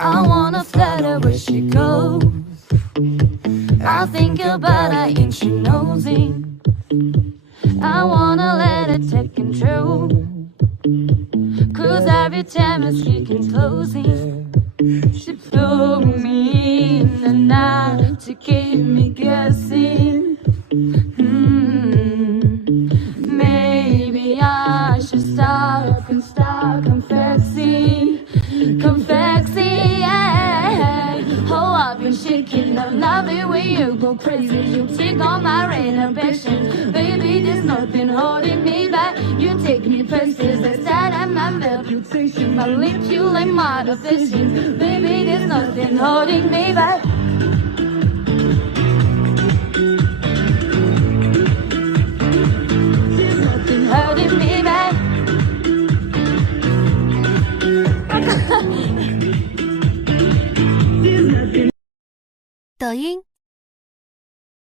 I wanna flutter where she goes. I think about her and she knows it. I wanna let her take control. Cause every time I speak in closing, she blew me in the night to keep me guessing. Maybe I should start confessing, yeah. Oh, I've been shaking up, love it when you go crazy. You take all my reservations, baby. There's nothing holding me back. You take me places that I'm my reputation. I lift you like motivations, baby. There's nothing holding me back. There's nothing holding me back. 抖音。